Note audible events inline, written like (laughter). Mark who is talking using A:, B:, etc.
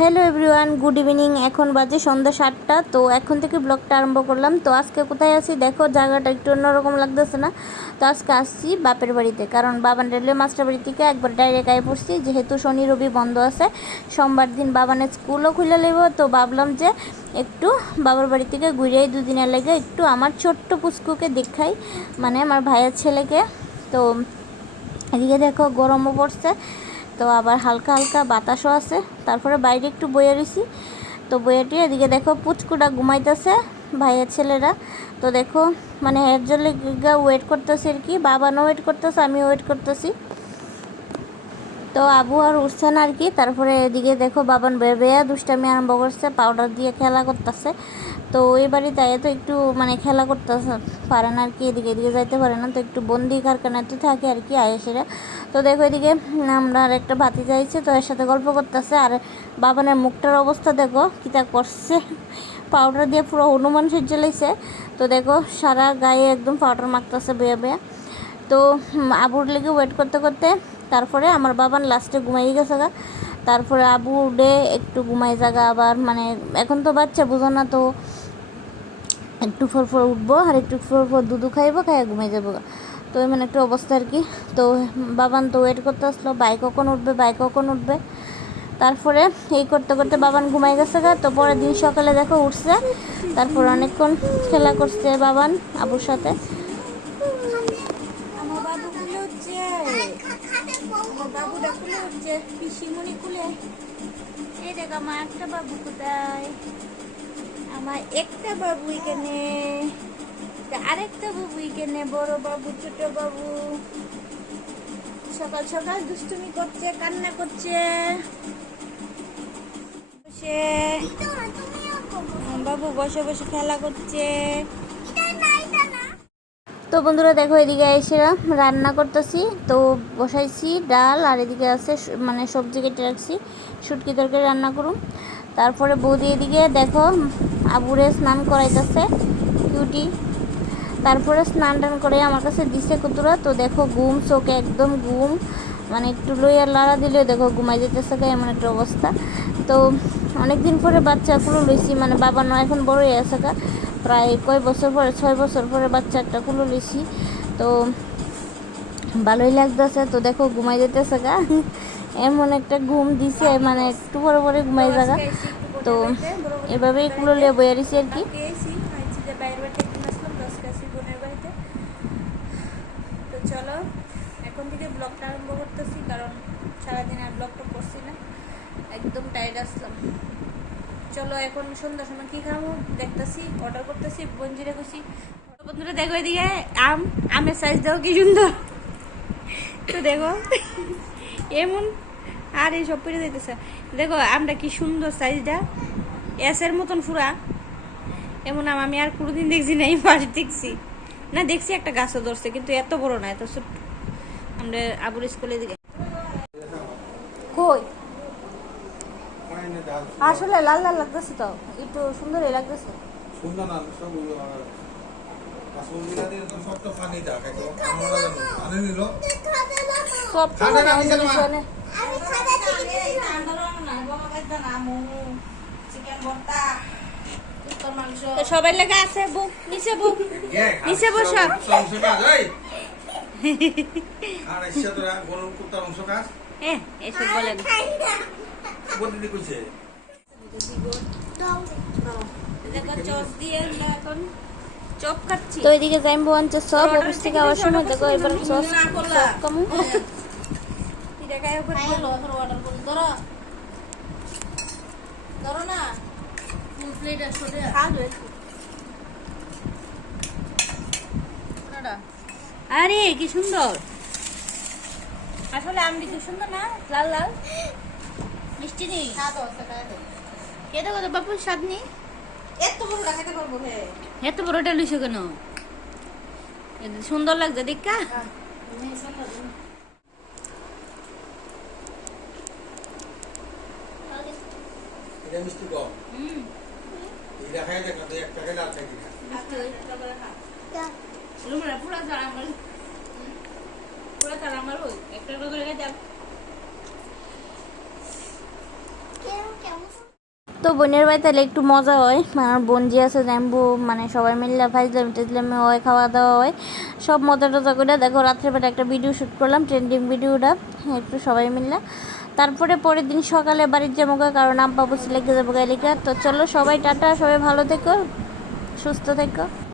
A: Hello everyone, good evening. এখন বাজে সন্ধ্যা সাতটা, তো এখন থেকে ব্লগটা আরম্ভ করলাম। তো আজকে কোথায় আছি? দেখো, জায়গাটা একটু অন্যরকম লাগতেছে না। তো আজকে আসছি বাপের বাড়িতে, কারণ বাবান রেলওয়ে মাস্টার বাড়ি থেকে একবার ডাইরেক্ট আয় পড়ছি। যেহেতু শনি, রবি বন্ধ আছে, সোমবার দিন বাবানের স্কুলও খুলে নেব তো ভাবলাম যে একটু বাবার বাড়ি থেকে ঘুরেই দুদিনের লেগে একটু আমার ছোট্ট পুষ্কুকে দেখাই মানে আমার ভাইয়ের ছেলেকে। তো এদিকে দেখো গরমও পড়ছে। তো আবার হালকা হালকা বাতাসও আছে। তারপরে বাইরে একটু বইয়ে রয়েছি তো বইয়েটি এদিকে দেখো পুচকুটা ঘুমাইতেছে, ভাইয়ের ছেলেরা। তো দেখো মানে এর জন্য ওয়েট করতেছে আর কি। বাবা বাবানও ওয়েট করতেছে আমি ওয়েট করতেছি। তো আবু আর উঠছে না আর কি, তারপরে এদিকে দেখো বাবান বেয়ে দুষ্টামি আরম্ভ করছে পাউডার দিয়ে খেলা করতেছে। তো ওই বাড়িতে তো একটু মানে খেলা করতে পারে না আর কি, এদিকে এদিকে যাইতে পারে না। তো একটু বন্দি কারখানাতে থাকে আর কি আয়েসেরা তো দেখো এদিকে আমরা একটা ভাতি যাইছে তো এর সাথে গল্প করতেছে, আর বাবানের মুখটার অবস্থা দেখো কিতা করছে। পাউডার দিয়ে পুরো হনুমান সেজে লাইছে। তো দেখো সারা গায়ে একদম পাউডার মাখতেছে বেয়ে বেয়ে। তো আবুর লেগে ওয়েট করতে করতে তারপরে আমার বাবান লাস্টে ঘুমাই গেছে গা। তারপরে আবু উঠে একটু ঘুমাই জাগা আবার মানে এখন তো বাচ্চা বুঝো না তো। একটু ফর ফর উঠবো আর একটু ফর ফর দুধু খাইবো, খাইয়া ঘুমাই যাব। তো এমন একটা অবস্থা আর কি। তো বাবান তো ওয়েট করতে আসলো বাইক কখন উঠবে বাইক কখন উঠবে? তারপরে এই করতে করতে বাবান ঘুমাই গেছে গা। তো পরের দিন সকালে দেখো উঠছে, তারপর অনেকক্ষণ খেলা করছে বাবান আবুর সাথে আমার বাবু খুলে উঠছে আমার বাবুটা উঠছে পিসিমণি খুলে এই দেখ আমার একটা বাবু কোথায়? আমার একটা বাবু এখানে। আরেকটা বাবু এখানে বড় বাবু ছোট বাবু। সকাল সকাল দুষ্টুমি করছে কান্না করছে। বসে। বাবু বসে বসে খেলা করছে। তো বন্ধুরা দেখো, এদিকে এসে রান্না করতেছি। তো বসাইছি ডাল, আর এদিকে আছে মানে সবজি কেটে রাখছি, শুটকি তরকারি রান্না করুন তারপরে বৌদি এদিকে দেখো, আবুরে স্নান করাইতেছে, কিউটি। তারপরে স্নান টান করে আমার কাছে দিছে কুতুরা তো দেখো ঘুম, চোখে একদম ঘুম। মানে একটু লইয়া লাড়া দিলেও দেখো ঘুমাই যেতেছে এমন একটা অবস্থা। তো অনেক দিন পরে বাচ্চাগুলো লইছি মানে বাবা নয় এখন বড় হয়ে গা। প্রায় কয় বছর পরে, ছয় বছর পরে বাচ্চা একটা কুলো লইছি তো ভালোই লাগতেছে। তো দেখো, ঘুমাই যেতেছে গা। (laughs) এমন একটা ঘুম দিছে মানে একটু পরে পরে ঘুমাই জায়গা তো এভাবেই কুলো লিয়ে বয়ে রয়েছি আর কি।
B: চলো, এখন থেকে ব্লগটা আরম্ভ করতেছি, কারণ সারাদিন আর ব্লগটা করছি না। একদম টায়ার্ড আসলাম। চলো এখন সন্ধ্যার সময় কি খাব? দেখতেছি অর্ডার করতেছি, বঞ্জিরে খুশি। বন্ধুরা, দেখো এদিকে আম, আমের সাইজ দেখো কি সুন্দর। তো দেখো, এমন, আর এই সব পেরে যাইতেছে। দেখো আমটা কি সুন্দর সাইজটা এসের মতন ফুরা এমন আম আমি আর কোনোদিন দেখছি না এই ফার্স্ট দেখছি। না, দেখছি একটা গাছও ধরছে, কিন্তু এত বড় না, এত ছোট্ট আমরা আবুর স্কুলে দিকে কই? আসলে লাল লাল লাগতেছে তো একটু সুন্দরই লাগতেছে।
C: সুন্দর না সব
B: সবাই লেগে আছে বুক নিচে বুক নিচে বসো।
C: আর এসে তোরা গরুর কুত্তার অংশ কাজ?
B: এ এসব বলেন।
C: কইছে?
A: তো এদিকে সব অফিস থেকে সময় দেখো এবার সস সব কমু। (laughs)
B: দেখায় ওপরে
D: ধরো না। ফুল প্লেট আর
B: কি সুন্দর। আসলে আমটি কি সুন্দর না? লাল লাল। মিষ্টি নেই?
D: খাওয়া আছে খাওয়া
B: কত বাপুর স্বাদ নেই?
D: এত বড় রাখাতে পারব হে।
B: এত বড়টা লুইছো কেন? সুন্দর লাগছে দেখা।
C: এটা মিষ্টি কম।
B: হুম।
C: এই দেখাই দেখ না তুই একটা আর খাইবি না।
B: পুরা তারা আমার। পুরা তারা আমার একটা করে
A: তো বোনের বাড়ি তাহলে একটু মজা হয়। আমার বোন যে আছে র্যাম্বু মানে সবাই মিললে ফাইজলাম টেজলামে হয় খাওয়া দাওয়া হয়। সব মজা টজা করে দেখো রাত্রেবেলা একটা ভিডিও শ্যুট করলাম ট্রেন্ডিং ভিডিওটা একটু সবাই মিললে তারপরে পরের দিন সকালে বাড়ির যাব কারণ আম বাবু সিলেকে যাব গালিকা তো চলো সবাই টাটা, সবাই ভালো থেকো, সুস্থ থেকো।